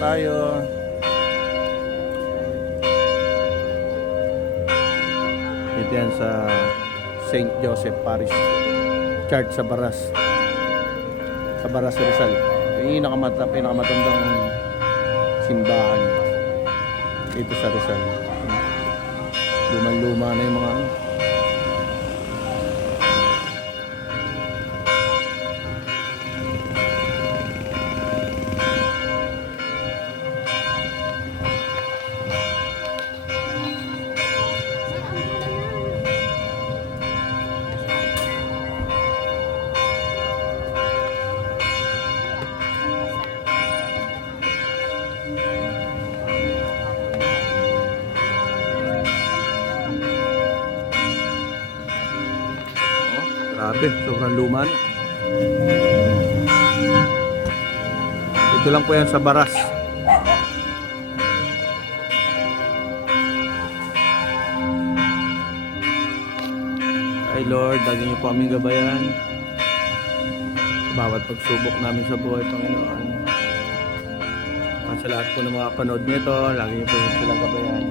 tayo. Ito yan sa St. Joseph Parish Church sa Baras. Sa Baras, Rizal. Yung pinakamata, pinakamatandang simbahan dito sa Rizal. Luman-luma na yung mga grabe, sobrang luma na. Ito lang po yan sa Baras. Ay Lord, lagi niyo po aming gabayan. Bawat pagsubok namin sa buhay, Panginoon. At sa lahat po ng mga panood nito, lagi niyo po silang gabayan.